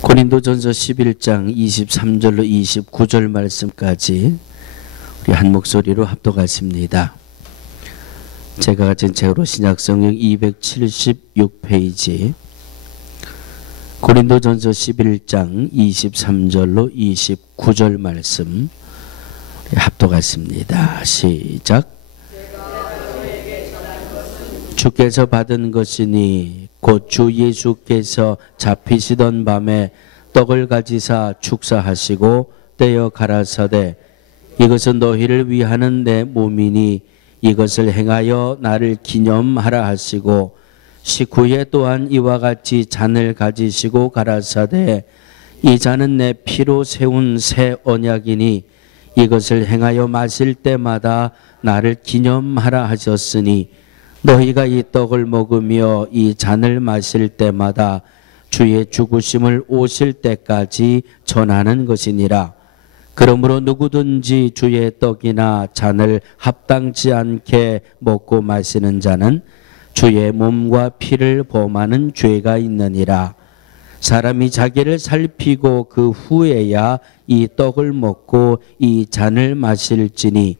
고린도전서 11장 23절로 29절 말씀까지 우리 한 목소리로 합독하십니다. 제가 가진 책으로 신약성경 276페이지 고린도전서 11장 23절로 29절 말씀 합독하십니다. 시작. 주께서 받은 것이니 곧 주 예수께서 잡히시던 밤에 떡을 가지사 축사하시고 떼어 가라사대 이것은 너희를 위하는 내 몸이니 이것을 행하여 나를 기념하라 하시고 식후에 또한 이와 같이 잔을 가지시고 가라사대 이 잔은 내 피로 세운 새 언약이니 이것을 행하여 마실 때마다 나를 기념하라 하셨으니 너희가 이 떡을 먹으며 이 잔을 마실 때마다 주의 죽으심을 오실 때까지 전하는 것이니라. 그러므로 누구든지 주의 떡이나 잔을 합당치 않게 먹고 마시는 자는 주의 몸과 피를 범하는 죄가 있느니라. 사람이 자기를 살피고 그 후에야 이 떡을 먹고 이 잔을 마실지니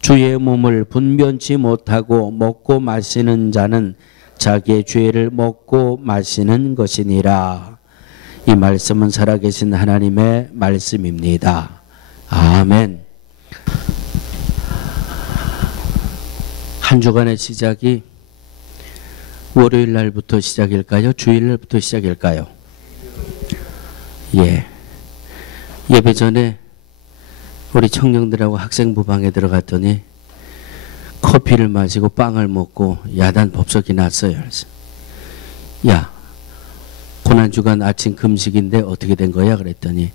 주의 몸을 분변치 못하고 먹고 마시는 자는 자기의 죄를 먹고 마시는 것이니라. 이 말씀은 살아계신 하나님의 말씀입니다. 아멘. 한 주간의 시작이 월요일 날부터 시작일까요? 주일 날부터 시작일까요? 예배 전에 우리 청년들하고 학생부 방에 들어갔더니 커피를 마시고 빵을 먹고 야단 법석이 났어요. 그래서 야, 고난주간 아침 금식인데 어떻게 된 거야? 그랬더니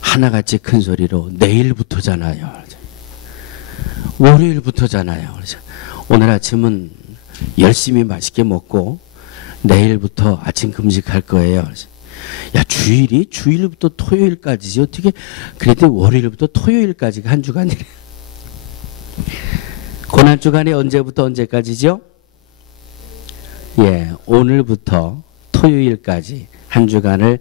하나같이 큰 소리로 내일부터잖아요. 월요일부터잖아요. 그래서 오늘 아침은 열심히 맛있게 먹고 내일부터 아침 금식할 거예요. 그래서 야, 주일부터 토요일까지지 어떻게 그래도 월요일부터 토요일까지가 한 주간이래. 고난주간이 언제부터 언제까지죠? 오늘부터 토요일까지 한 주간을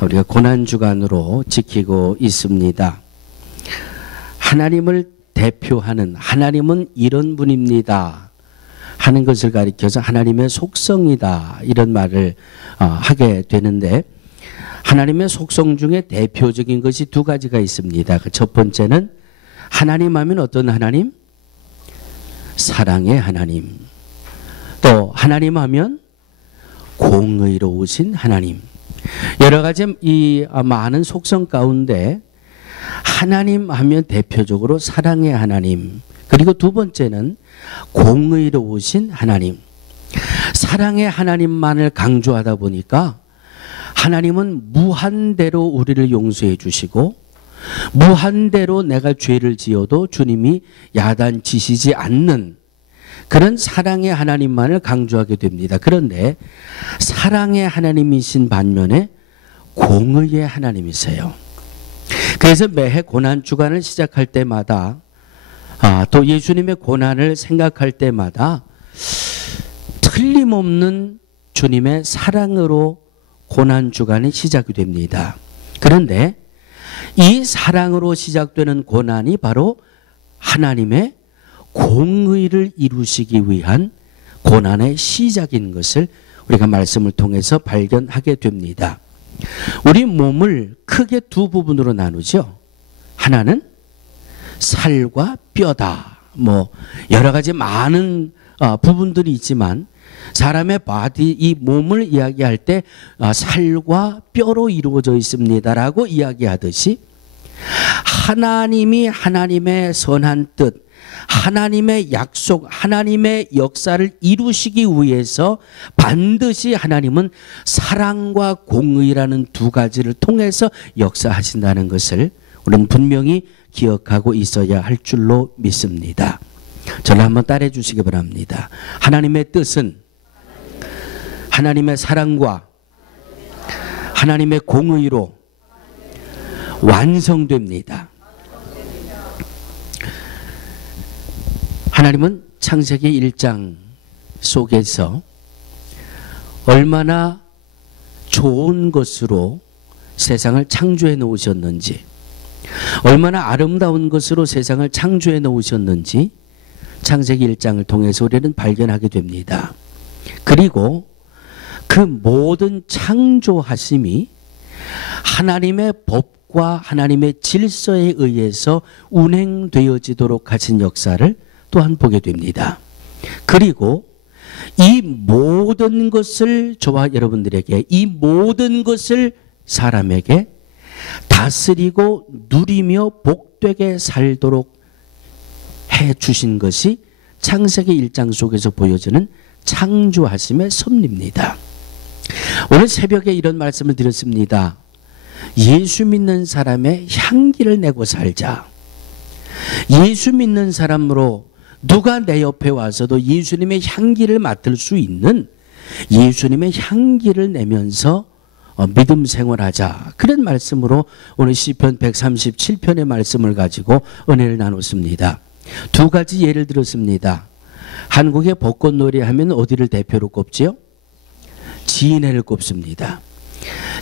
우리가 고난주간으로 지키고 있습니다. 하나님을 대표하는 하나님은 이런 분입니다 하는 것을 가리켜서 하나님의 속성이다 이런 말을 하게 되는데 하나님의 속성 중에 대표적인 것이 두 가지가 있습니다. 그 첫 번째는 하나님 하면 어떤 하나님? 사랑의 하나님. 또 하나님 하면 공의로우신 하나님. 여러 가지 이 많은 속성 가운데 하나님 하면 대표적으로 사랑의 하나님. 그리고 두 번째는 공의로우신 하나님. 사랑의 하나님만을 강조하다 보니까 하나님은 무한대로 우리를 용서해 주시고 무한대로 내가 죄를 지어도 주님이 야단치시지 않는 그런 사랑의 하나님만을 강조하게 됩니다. 그런데 사랑의 하나님이신 반면에 공의의 하나님이세요. 그래서 매해 고난주간을 시작할 때마다 또 예수님의 고난을 생각할 때마다 틀림없는 주님의 사랑으로 고난주간이 시작이 됩니다. 그런데 이 사랑으로 시작되는 고난이 바로 하나님의 공의를 이루시기 위한 고난의 시작인 것을 우리가 말씀을 통해서 발견하게 됩니다. 우리 몸을 크게 두 부분으로 나누죠. 하나는 살과 뼈다. 여러 가지 많은 부분들이 있지만 사람의 바디, 이 몸을 이야기할 때 살과 뼈로 이루어져 있습니다라고 이야기하듯이 하나님이 하나님의 선한 뜻, 하나님의 약속, 하나님의 역사를 이루시기 위해서 반드시 하나님은 사랑과 공의라는 두 가지를 통해서 역사하신다는 것을 우리는 분명히 기억하고 있어야 할 줄로 믿습니다. 저를 한번 따라해 주시기 바랍니다. 하나님의 뜻은 하나님의 사랑과 하나님의 공의로 완성됩니다. 하나님은 창세기 1장 속에서 얼마나 좋은 것으로 세상을 창조해 놓으셨는지, 얼마나 아름다운 것으로 세상을 창조해 놓으셨는지 창세기 1장을 통해서 우리는 발견하게 됩니다. 그리고 그 모든 창조하심이 하나님의 법과 하나님의 질서에 의해서 운행되어지도록 하신 역사를 또한 보게 됩니다. 그리고 이 모든 것을 저와 여러분들에게, 이 모든 것을 사람에게 다스리고 누리며 복되게 살도록 해 주신 것이 창세기 1장 속에서 보여지는 창조하심의 섭리입니다. 오늘 새벽에 이런 말씀을 드렸습니다. 예수 믿는 사람의 향기를 내고 살자. 예수 믿는 사람으로 누가 내 옆에 와서도 예수님의 향기를 맡을 수 있는, 예수님의 향기를 내면서 믿음 생활하자. 그런 말씀으로 오늘 시편 137편의 말씀을 가지고 은혜를 나눴습니다. 두 가지 예를 들었습니다. 한국의 벚꽃놀이 하면 어디를 대표로 꼽지요? 진해를 꼽습니다.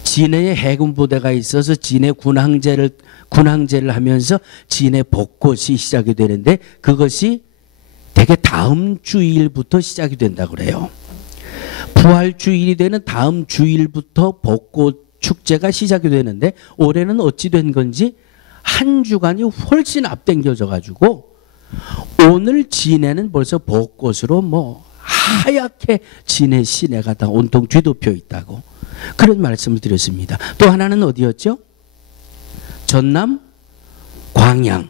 진해에 해군 부대가 있어서 진해 군항제를 하면서 진해 벚꽃이 시작이 되는데, 그것이 대개 다음 주일부터 시작이 된다고 그래요. 부활 주일이 되는 다음 주일부터 벚꽃 축제가 시작이 되는데, 올해는 어찌 된 건지 한 주간이 훨씬 앞당겨져 가지고 오늘 진해는 벌써 벚꽃으로 하얗게 진해 시내가 다 온통 뒤덮여 있다고 그런 말씀을 드렸습니다. 또 하나는 어디였죠? 전남 광양.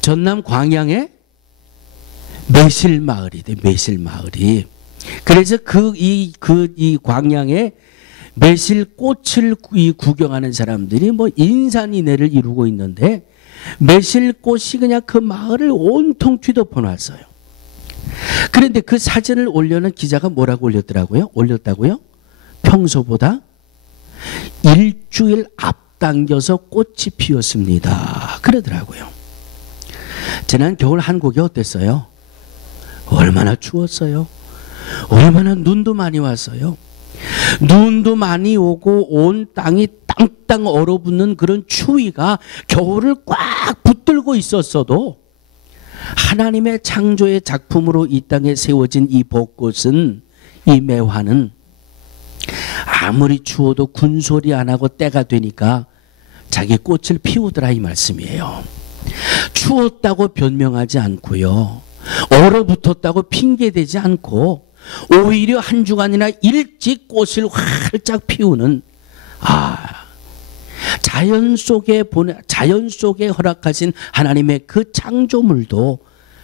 전남 광양에 매실마을이 돼. 매실마을이. 그래서 이 광양에 매실꽃을 구경하는 사람들이 인산인해를 이루고 있는데, 매실꽃이 그냥 그 마을을 온통 뒤덮어 놨어요. 그런데 그 사진을 올려는 기자가 뭐라고 올렸다고요? 평소보다 일주일 앞당겨서 꽃이 피었습니다. 그러더라고요. 지난 겨울 한국이 어땠어요? 얼마나 추웠어요? 얼마나 눈도 많이 왔어요? 눈도 많이 오고 온 땅이 땅땅 얼어붙는 그런 추위가 겨울을 꽉 붙들고 있었어도 하나님의 창조의 작품으로 이 땅에 세워진 이 벚꽃은, 이 매화는 아무리 추워도 군소리 안 하고 때가 되니까 자기 꽃을 피우더라, 이 말씀이에요. 추웠다고 변명하지 않고요, 얼어붙었다고 핑계대지 않고 오히려 한 주간이나 일찍 꽃을 활짝 피우는, 자연 속에 허락하신 하나님의 그 창조물도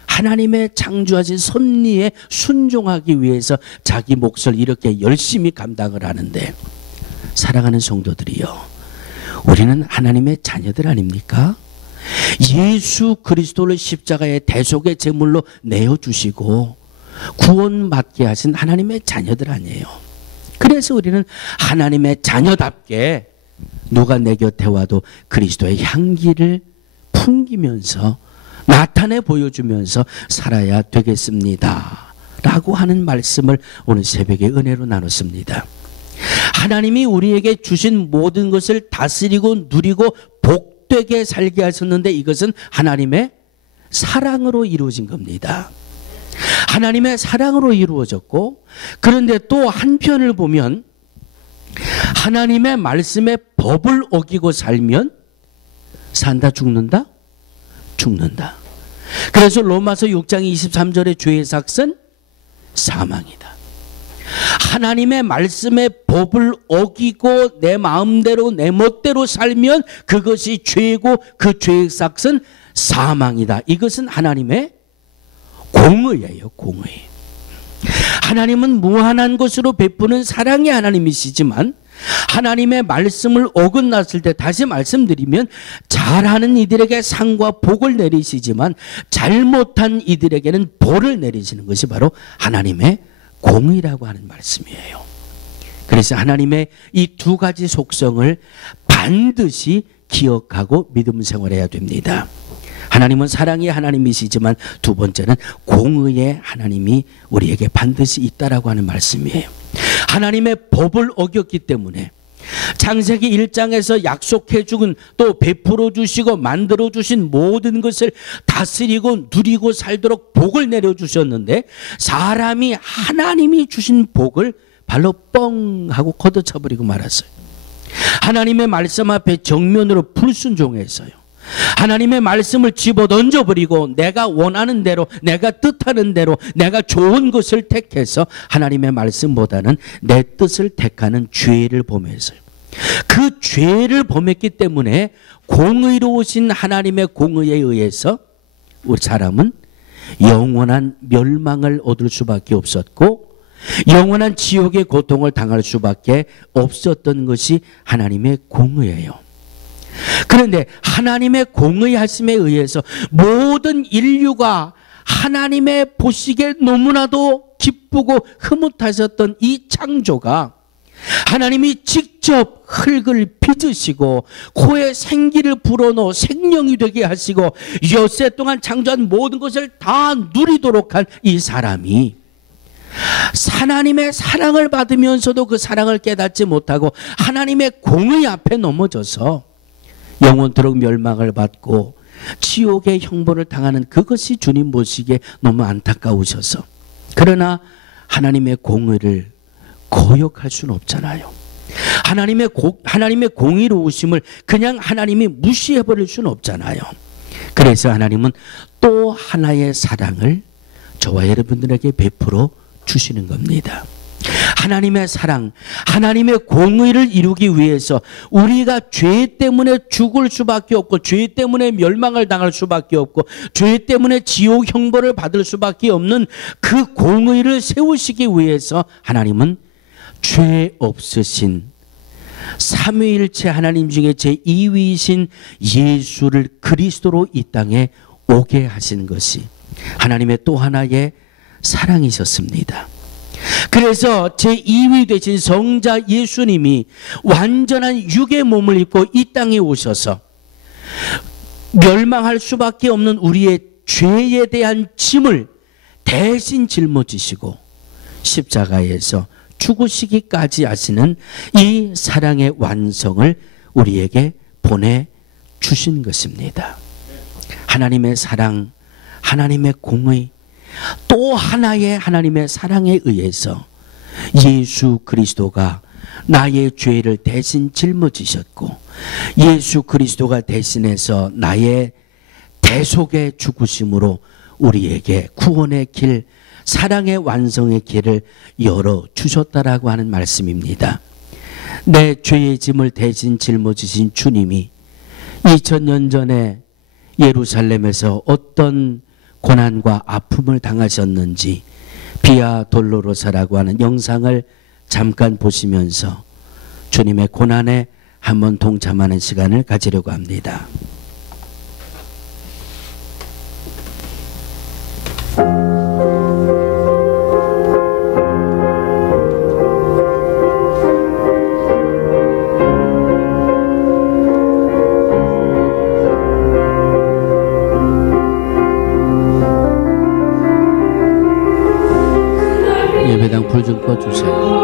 하나님의 창조하신 섭리에 순종하기 위해서 자기 몫을 이렇게 열심히 감당을 하는데, 사랑하는 성도들이요, 우리는 하나님의 자녀들 아닙니까? 예수 그리스도를 십자가의 대속의 제물로 내어주시고 구원받게 하신 하나님의 자녀들 아니에요. 그래서 우리는 하나님의 자녀답게 누가 내 곁에 와도 그리스도의 향기를 풍기면서 나타내 보여주면서 살아야 되겠습니다 라고 하는 말씀을 오늘 새벽에 은혜로 나눴습니다. 하나님이 우리에게 주신 모든 것을 다스리고 누리고 복되게 살게 하셨는데, 이것은 하나님의 사랑으로 이루어진 겁니다. 하나님의 사랑으로 이루어졌고, 그런데 또 한편을 보면 하나님의 말씀의 법을 어기고 살면 산다, 죽는다? 죽는다. 그래서 로마서 6장 23절의 죄의 삭은 사망이다. 하나님의 말씀의 법을 어기고 내 마음대로 내 멋대로 살면 그것이 죄고, 그 죄의 삭은 사망이다. 이것은 하나님의 공의예요, 공의. 하나님은 무한한 것으로 베푸는 사랑의 하나님이시지만, 하나님의 말씀을 어긋났을 때, 다시 말씀드리면 잘하는 이들에게 상과 복을 내리시지만 잘못한 이들에게는 벌을 내리시는 것이 바로 하나님의 공의라고 하는 말씀이에요. 그래서 하나님의 이 두 가지 속성을 반드시 기억하고 믿음 생활해야 됩니다. 하나님은 사랑의 하나님이시지만 두 번째는 공의의 하나님이 우리에게 반드시 있다라고 하는 말씀이에요. 하나님의 법을 어겼기 때문에, 창세기 1장에서 약속해 주고 또 베풀어 주시고 만들어 주신 모든 것을 다스리고 누리고 살도록 복을 내려 주셨는데, 사람이 하나님이 주신 복을 발로 뻥 하고 걷어차 버리고 말았어요. 하나님의 말씀 앞에 정면으로 불순종했어요. 하나님의 말씀을 집어 던져버리고 내가 원하는 대로, 내가 뜻하는 대로, 내가 좋은 것을 택해서 하나님의 말씀보다는 내 뜻을 택하는 죄를 범했어요. 그 죄를 범했기 때문에 공의로우신 하나님의 공의에 의해서 우리 사람은 영원한 멸망을 얻을 수밖에 없었고, 영원한 지옥의 고통을 당할 수밖에 없었던 것이 하나님의 공의예요. 그런데 하나님의 공의하심에 의해서 모든 인류가 하나님의 보시기에 너무나도 기쁘고 흐뭇하셨던 이 창조가, 하나님이 직접 흙을 빚으시고 코에 생기를 불어넣어 생명이 되게 하시고 엿새 동안 창조한 모든 것을 다 누리도록 한 이 사람이 하나님의 사랑을 받으면서도 그 사랑을 깨닫지 못하고 하나님의 공의 앞에 넘어져서 영원토록 멸망을 받고 지옥의 형벌을 당하는 그것이 주님 보시기에 너무 안타까우셔서, 그러나 하나님의 공의를 거역할 수는 없잖아요. 하나님의 공의로우심을 그냥 하나님이 무시해버릴 수는 없잖아요. 그래서 하나님은 또 하나의 사랑을 저와 여러분들에게 베풀어 주시는 겁니다. 하나님의 사랑, 하나님의 공의를 이루기 위해서 우리가 죄 때문에 죽을 수밖에 없고, 죄 때문에 멸망을 당할 수밖에 없고, 죄 때문에 지옥 형벌을 받을 수밖에 없는 그 공의를 세우시기 위해서 하나님은 죄 없으신 삼위일체 하나님 중에 제2위이신 예수를 그리스도로 이 땅에 오게 하신 것이 하나님의 또 하나의 사랑이셨습니다. 그래서 제2위 되신 성자 예수님이 완전한 육의 몸을 입고 이 땅에 오셔서 멸망할 수밖에 없는 우리의 죄에 대한 짐을 대신 짊어지시고 십자가에서 죽으시기까지 하시는 이 사랑의 완성을 우리에게 보내주신 것입니다. 하나님의 사랑, 하나님의 공의, 또 하나의 하나님의 사랑에 의해서 예수 그리스도가 나의 죄를 대신 짊어지셨고, 예수 그리스도가 대신해서 나의 대속의 죽으심으로 우리에게 구원의 길, 사랑의 완성의 길을 열어주셨다라고 하는 말씀입니다. 내 죄의 짐을 대신 짊어지신 주님이 2000년 전에 예루살렘에서 어떤 고난과 아픔을 당하셨는지 비아 돌로로사라고 하는 영상을 잠깐 보시면서 주님의 고난에 한번 동참하는 시간을 가지려고 합니다. 예배당 불 좀 꺼주세요.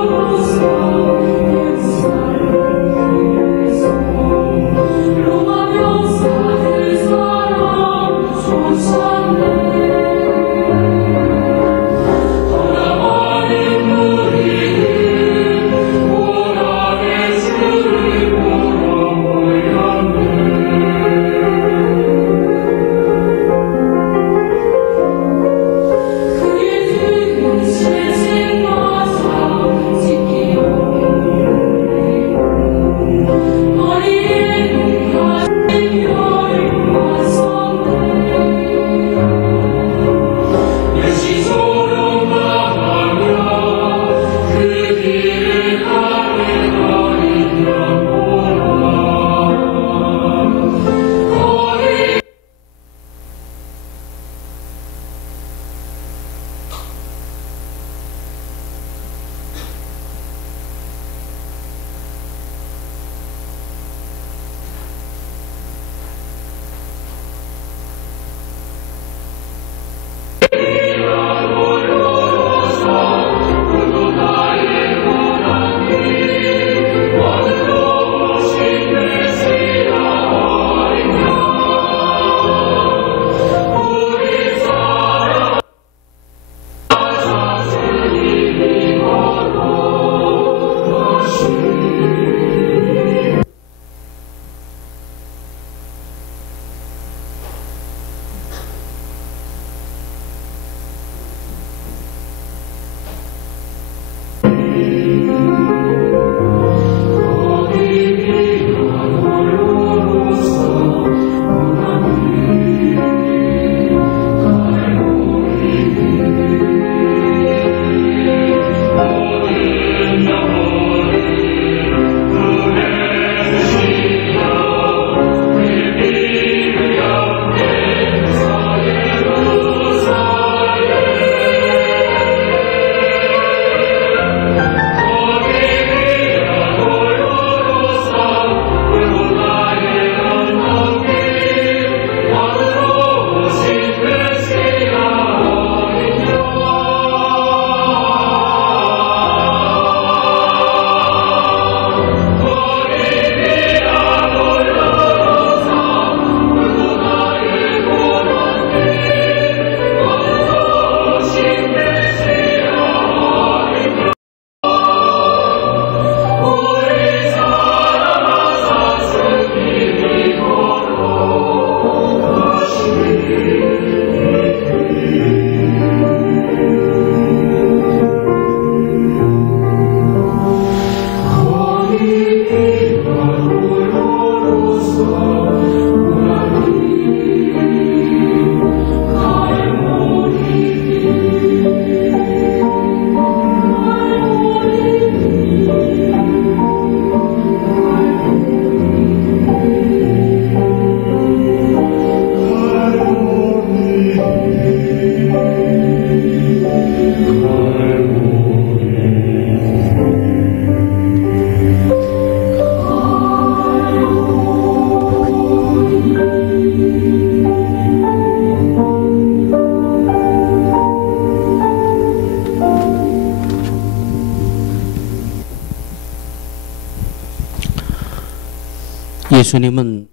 예수님은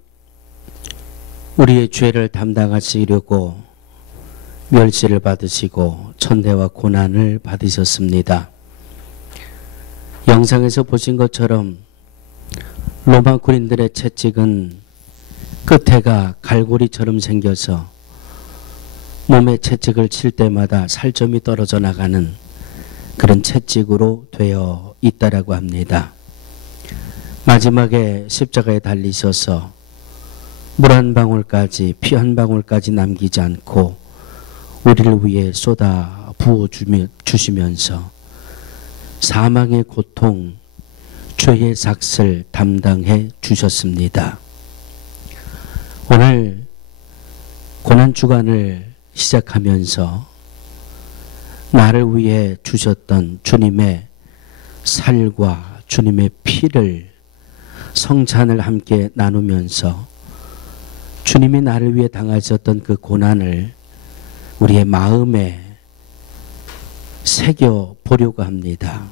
우리의 죄를 담당하시려고 멸시를 받으시고 천대와 고난을 받으셨습니다. 영상에서 보신 것처럼 로마 군인들의 채찍은 끝에가 갈고리처럼 생겨서 몸에 채찍을 칠 때마다 살점이 떨어져 나가는 그런 채찍으로 되어 있다라고 합니다. 마지막에 십자가에 달리셔서 물 한 방울까지 피 한 방울까지 남기지 않고 우리를 위해 쏟아 부어 주시면서 사망의 고통, 죄의 삭슬 담당해 주셨습니다. 오늘 고난주간을 시작하면서 나를 위해 주셨던 주님의 살과 주님의 피를 성찬을 함께 나누면서 주님이 나를 위해 당하셨던 그 고난을 우리의 마음에 새겨 보려고 합니다.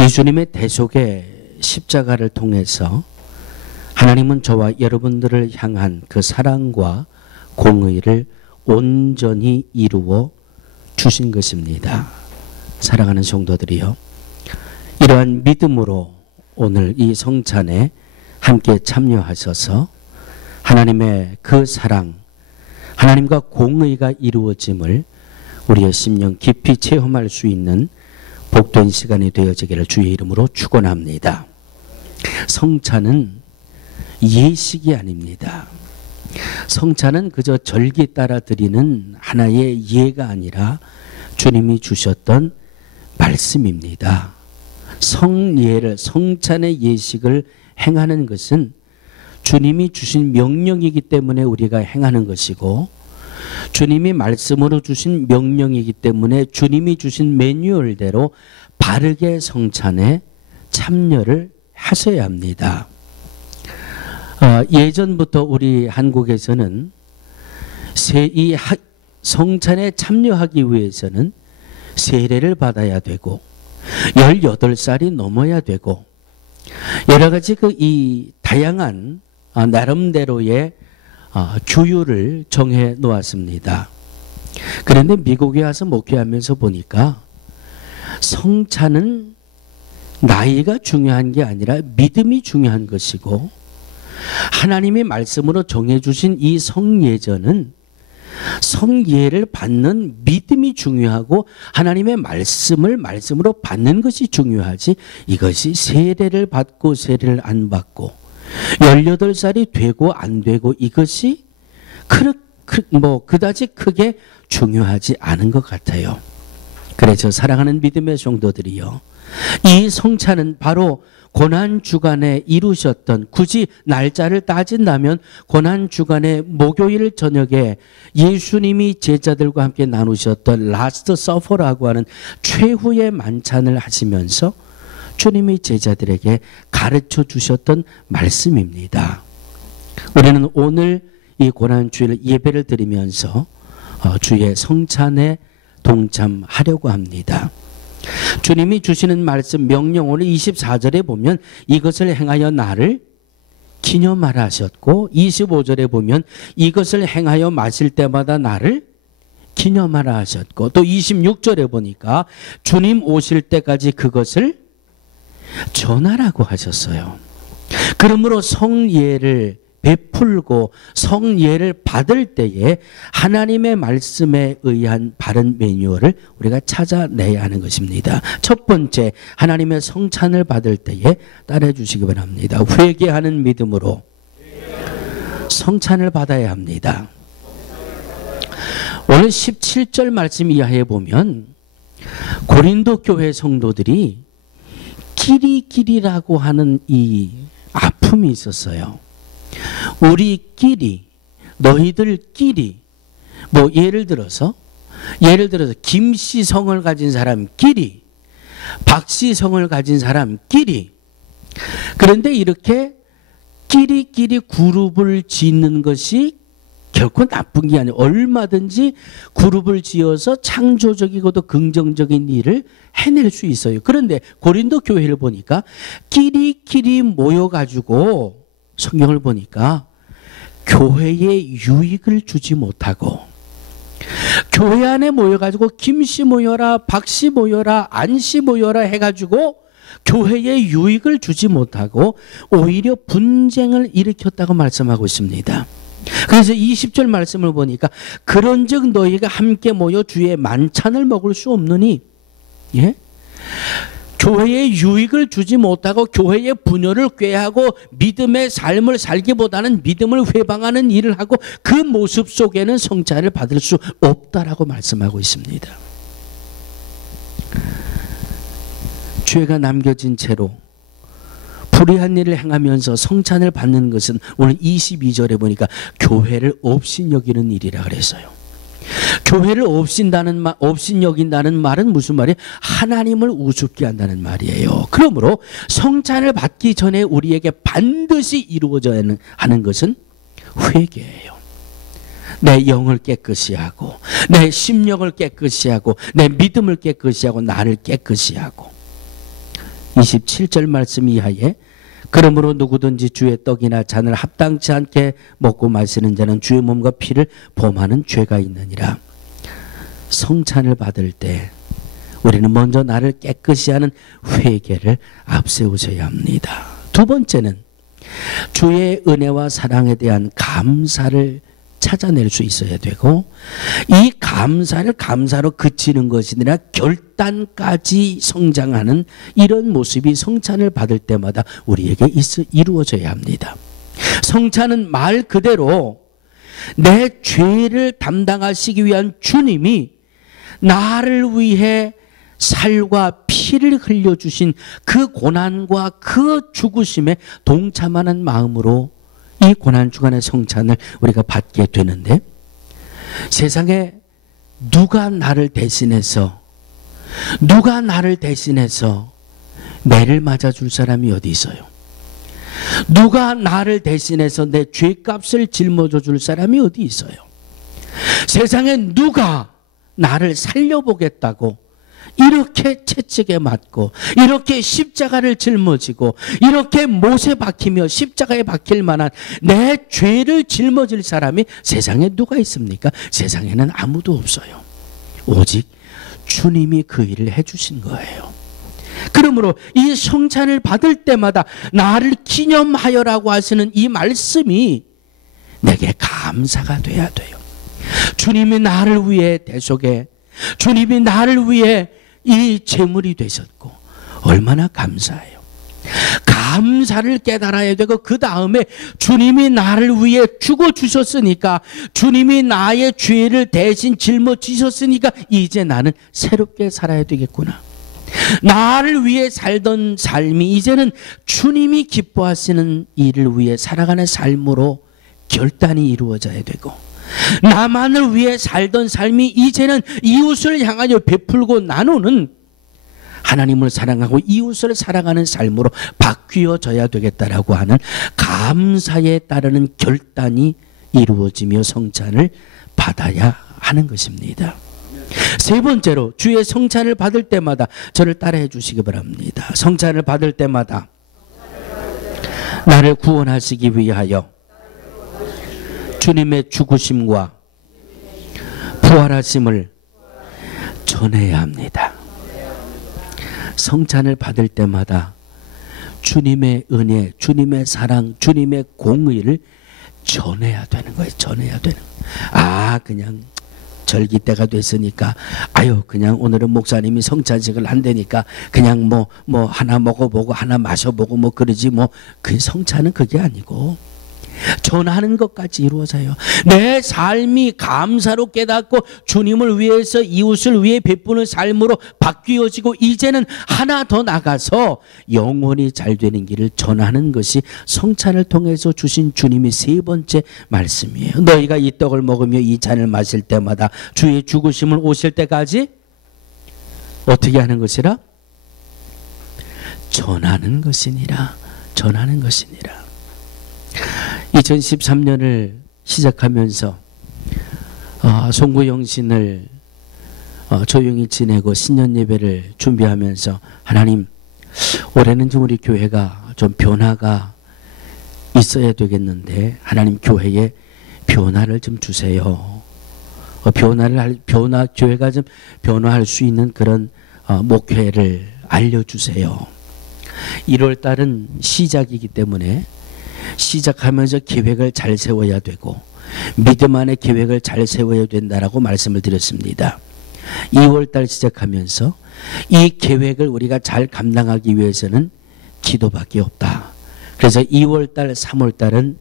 이 주님의 대속의 십자가를 통해서 하나님은 저와 여러분들을 향한 그 사랑과 공의를 온전히 이루어 주신 것입니다. 사랑하는 성도들이요, 이러한 믿음으로 오늘 이 성찬에 함께 참여하셔서 하나님의 그 사랑, 하나님과 공의가 이루어짐을 우리의 심령 깊이 체험할 수 있는 복된 시간이 되어지기를 주의 이름으로 축원합니다. 성찬은 예식이 아닙니다. 성찬은 그저 절기 따라 드리는 하나의 예가 아니라 주님이 주셨던 말씀입니다. 성예를, 성찬의 예식을 행하는 것은 주님이 주신 명령이기 때문에 우리가 행하는 것이고, 주님이 말씀으로 주신 명령이기 때문에 주님이 주신 매뉴얼대로 바르게 성찬에 참여를 하셔야 합니다. 예전부터 우리 한국에서는 이 성찬에 참여하기 위해서는 세례를 받아야 되고 18살이 넘어야 되고 여러 가지 이 다양한 나름대로의 규율을 정해 놓았습니다. 그런데 미국에 와서 목회하면서 보니까 성찬은 나이가 중요한 게 아니라 믿음이 중요한 것이고, 하나님의 말씀으로 정해주신 이 성예전은 성예를 받는 믿음이 중요하고 하나님의 말씀으로 받는 것이 중요하지, 이것이 세례를 받고 세례를 안 받고 18살이 되고 안 되고 이것이 그다지 크게 중요하지 않은 것 같아요. 그래서 사랑하는 믿음의 성도들이요, 이 성찬은 바로 고난주간에 이루셨던, 굳이 날짜를 따진다면 고난주간의 목요일 저녁에 예수님이 제자들과 함께 나누셨던 라스트 서퍼라고 하는 최후의 만찬을 하시면서 주님이 제자들에게 가르쳐 주셨던 말씀입니다. 우리는 오늘 이 고난주일 예배를 드리면서 주의 성찬에 동참하려고 합니다. 주님이 주시는 말씀 명령, 오늘 24절에 보면 이것을 행하여 나를 기념하라 하셨고, 25절에 보면 이것을 행하여 마실 때마다 나를 기념하라 하셨고, 또 26절에 보니까 주님 오실 때까지 그것을 전하라고 하셨어요. 그러므로 성예를 베풀고 성예를 받을 때에 하나님의 말씀에 의한 바른 매뉴얼을 우리가 찾아내야 하는 것입니다. 첫 번째, 하나님의 성찬을 받을 때에 따라해 주시기 바랍니다. 회개하는 믿음으로 성찬을 받아야 합니다. 오늘 17절 말씀 이하에 보면 고린도 교회 성도들이 끼리끼리라고 하는 이 아픔이 있었어요. 우리끼리, 너희들끼리, 예를 들어서 김씨 성을 가진 사람끼리, 박씨 성을 가진 사람끼리. 그런데 이렇게 끼리끼리 그룹을 짓는 것이 결코 나쁜 게 아니에요. 얼마든지 그룹을 지어서 창조적이고도 긍정적인 일을 해낼 수 있어요. 그런데 고린도 교회를 보니까 끼리끼리 모여가지고 성경을 보니까 교회에 유익을 주지 못하고 교회 안에 모여가지고 김씨 모여라, 박씨 모여라, 안씨 모여라 해가지고 교회에 유익을 주지 못하고 오히려 분쟁을 일으켰다고 말씀하고 있습니다. 그래서 20절 말씀을 보니까 그런즉 너희가 함께 모여 주의 만찬을 먹을 수 없느니, 예? 교회에 유익을 주지 못하고 교회의 분열을 꾀하고 믿음의 삶을 살기보다는 믿음을 회방하는 일을 하고 그 모습 속에는 성찬을 받을 수 없다라고 말씀하고 있습니다. 죄가 남겨진 채로 불의한 일을 행하면서 성찬을 받는 것은 오늘 22절에 보니까 교회를 업신여기는 일이라 그랬어요. 교회를 업신여긴다는 말은 무슨 말이에요? 하나님을 우습게 한다는 말이에요. 그러므로 성찬을 받기 전에 우리에게 반드시 이루어져야 하는 것은 회개예요. 내 영을 깨끗이 하고 내 심령을 깨끗이 하고 내 믿음을 깨끗이 하고 나를 깨끗이 하고. 27절 말씀 이하에 그러므로 누구든지 주의 떡이나 잔을 합당치 않게 먹고 마시는 자는 주의 몸과 피를 범하는 죄가 있느니라. 성찬을 받을 때 우리는 먼저 나를 깨끗이 하는 회개를 앞세우셔야 합니다. 두 번째는 주의 은혜와 사랑에 대한 감사를 찾아낼 수 있어야 되고, 이 감사를 감사로 그치는 것이 아니라 결단까지 성장하는 이런 모습이 성찬을 받을 때마다 우리에게 이루어져야 합니다. 성찬은 말 그대로 내 죄를 담당하시기 위한 주님이 나를 위해 살과 피를 흘려주신 그 고난과 그 죽으심에 동참하는 마음으로 이 고난주간의 성찬을 우리가 받게 되는데, 세상에 누가 나를 대신해서 매를 맞아줄 사람이 어디 있어요? 누가 나를 대신해서 내 죄값을 짊어져 줄 사람이 어디 있어요? 세상에 누가 나를 살려보겠다고 이렇게 채찍에 맞고 이렇게 십자가를 짊어지고 이렇게 못에 박히며 십자가에 박힐 만한 내 죄를 짊어질 사람이 세상에 누가 있습니까? 세상에는 아무도 없어요. 오직 주님이 그 일을 해주신 거예요. 그러므로 이 성찬을 받을 때마다 나를 기념하여라고 하시는 이 말씀이 내게 감사가 돼야 돼요. 주님이 나를 위해 대속에, 주님이 나를 위해 이 제물이 되셨고 얼마나 감사해요. 감사를 깨달아야 되고, 그 다음에 주님이 나를 위해 죽어주셨으니까, 주님이 나의 죄를 대신 짊어지셨으니까 이제 나는 새롭게 살아야 되겠구나. 나를 위해 살던 삶이 이제는 주님이 기뻐하시는 일을 위해 살아가는 삶으로 결단이 이루어져야 되고, 나만을 위해 살던 삶이 이제는 이웃을 향하여 베풀고 나누는, 하나님을 사랑하고 이웃을 사랑하는 삶으로 바뀌어져야 되겠다라고 하는 감사에 따르는 결단이 이루어지며 성찬을 받아야 하는 것입니다. 세 번째로, 주의 성찬을 받을 때마다 저를 따라해 주시기 바랍니다. 성찬을 받을 때마다 나를 구원하시기 위하여 주님의 죽으심과 부활하심을 전해야 합니다. 성찬을 받을 때마다 주님의 은혜, 주님의 사랑, 주님의 공의를 전해야 되는 거예요. 전해야 되는 거예요. 그냥 절기 때가 됐으니까 그냥 오늘은 목사님이 성찬식을 한다니까 그냥 뭐 하나 먹어보고 하나 마셔보고 뭐 그러지, 그 성찬은 그게 아니고 전하는 것까지 이루어져요. 내 삶이 감사로 깨닫고 주님을 위해서 이웃을 위해 베푸는 삶으로 바뀌어지고, 이제는 하나 더 나가서 영원히 잘 되는 길을 전하는 것이 성찬을 통해서 주신 주님의 세 번째 말씀이에요. 너희가 이 떡을 먹으며 이 잔을 마실 때마다 주의 죽으심을 오실 때까지 어떻게 하는 것이라? 전하는 것이니라. 전하는 것이니라. 2013년을 시작하면서 송구영신을 조용히 지내고 신년 예배를 준비하면서, 하나님, 올해는 좀 우리 교회가 좀 변화가 있어야 되겠는데 하나님 교회에 변화를 좀 주세요. 교회가 좀 변화할 수 있는 그런 목회를 알려주세요. 1월 달은 시작이기 때문에 시작하면서 계획을 잘 세워야 되고 믿음 안에 계획을 잘 세워야 된다라고 말씀을 드렸습니다. 2월 달 시작하면서 이 계획을 우리가 잘 감당하기 위해서는 기도밖에 없다. 그래서 2월 달, 3월 달은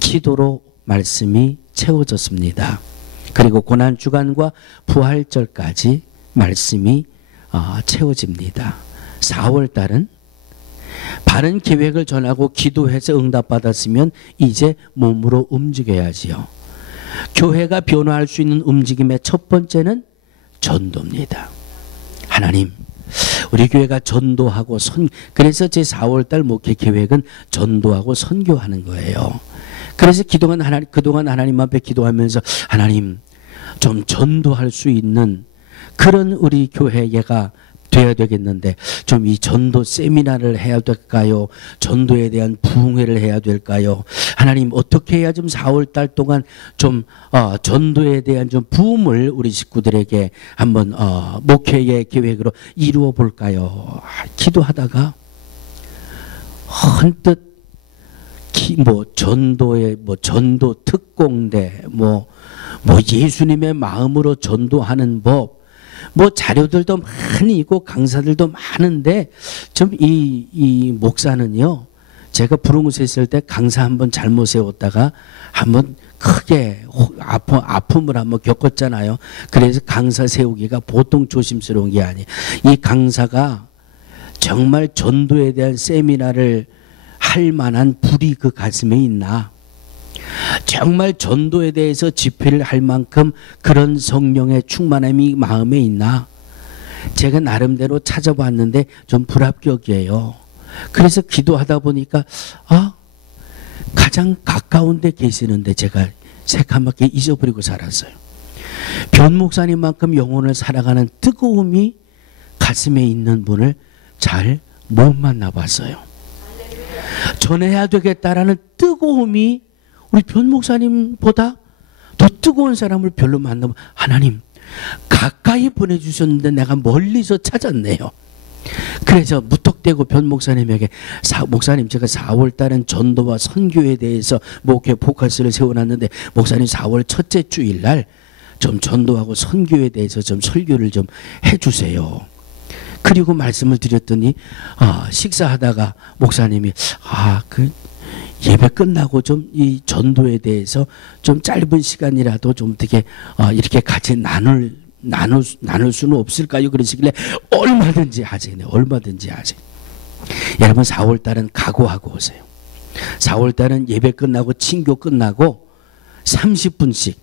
기도로 말씀이 채워졌습니다. 그리고 고난주간과 부활절까지 말씀이 채워집니다. 4월 달은 바른 계획을 전하고 기도해서 응답받았으면 이제 몸으로 움직여야지요. 교회가 변화할 수 있는 움직임의 첫 번째는 전도입니다. 하나님, 우리 교회가 전도하고 그래서 제 4월달 목회 계획은 전도하고 선교하는 거예요. 그래서 그동안 하나님 앞에 기도하면서 하나님 좀 전도할 수 있는 그런 우리 교회가 돼야 되겠는데 좀 이 전도 세미나를 해야 될까요? 전도에 대한 부흥회를 해야 될까요? 하나님 어떻게 해야 좀 4월 달 동안 좀 전도에 대한 좀 부음을 우리 식구들에게 한번 목회의 계획으로 이루어 볼까요? 기도하다가 헌뜻 전도 특공대 예수님의 마음으로 전도하는 법 자료들도 많이 있고 강사들도 많은데 좀 이 목사는요, 제가 부른 곳에 있을 때 강사 한번 잘못 세웠다가 한번 크게 아픔을 한번 겪었잖아요. 그래서 강사 세우기가 보통 조심스러운 게 아니에요. 이 강사가 정말 전도에 대한 세미나를 할 만한 불이 그 가슴에 있나? 정말 전도에 대해서 집회를 할 만큼 그런 성령의 충만함이 마음에 있나? 제가 나름대로 찾아봤는데 좀 불합격이에요. 그래서 기도하다 보니까 가장 가까운 데 계시는데 제가 새까맣게 잊어버리고 살았어요. 변 목사님만큼 영혼을 살아가는 뜨거움이 가슴에 있는 분을 잘 못 만나봤어요. 전해야 되겠다라는 뜨거움이 우리 변 목사님보다 더 뜨거운 사람을 별로 만나면 하나님 가까이 보내주셨는데 내가 멀리서 찾았네요. 그래서 무턱대고 변 목사님에게 목사님 제가 4월 달은 전도와 선교에 대해서 목회 포커스를 세워놨는데 목사님 4월 첫째 주일날 좀 전도하고 선교에 대해서 좀 설교를 좀 해주세요. 그리고 말씀을 드렸더니 식사하다가 목사님이 그 예배 끝나고 좀 이 전도에 대해서 좀 짧은 시간이라도 좀 어떻게 이렇게 같이 나눌 수는 없을까요? 그러시길래 얼마든지 하세요. 얼마든지 하세요. 여러분 4월 달은 각오하고 오세요. 4월 달은 예배 끝나고 친교 끝나고 30분씩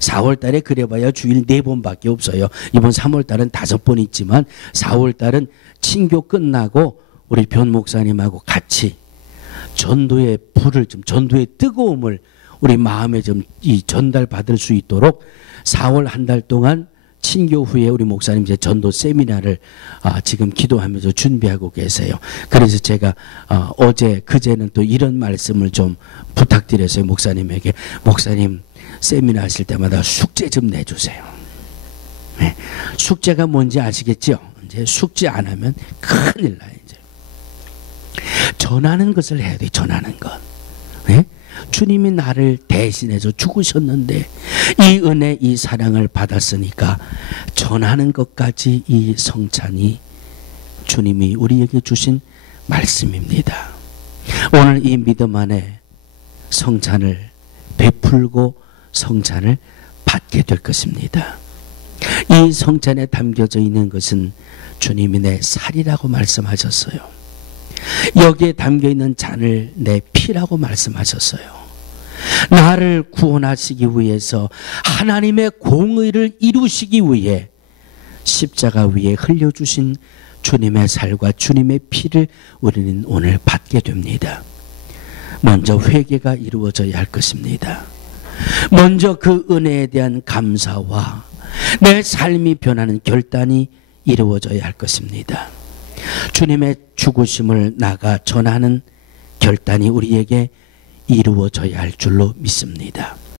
4월 달에 그래봐야 주일 4번밖에 없어요. 이번 3월 달은 5번 있지만 4월 달은 친교 끝나고 우리 변 목사님하고 같이 전도의 불을 전도의 뜨거움을 우리 마음에 이 전달 받을 수 있도록 4월 한 달 동안 친교 후에 우리 목사님 이제 전도 세미나를 지금 기도하면서 준비하고 계세요. 그래서 제가 그제는 또 이런 말씀을 좀 부탁드렸어요. 목사님에게. 목사님 세미나 하실 때마다 숙제 좀 내주세요. 네. 숙제가 뭔지 아시겠죠? 이제 숙제 안 하면 큰일 나요. 이제 전하는 것을 해야 돼. 전하는 것. 네? 주님이 나를 대신해서 죽으셨는데 이 은혜 이 사랑을 받았으니까 전하는 것까지 이 성찬이 주님이 우리에게 주신 말씀입니다. 오늘 이 믿음 안에 성찬을 베풀고 성찬을 받게 될 것입니다. 이 성찬에 담겨져 있는 것은 주님이 내 살이라고 말씀하셨어요. 여기에 담겨있는 잔을 내 피라고 말씀하셨어요. 나를 구원하시기 위해서 하나님의 공의를 이루시기 위해 십자가 위에 흘려주신 주님의 살과 주님의 피를 우리는 오늘 받게 됩니다. 먼저 회개가 이루어져야 할 것입니다. 먼저 그 은혜에 대한 감사와 내 삶이 변하는 결단이 이루어져야 할 것입니다. 주님의 죽으심을 나가 전하는 결단이 우리에게 이루어져야 할 줄로 믿습니다.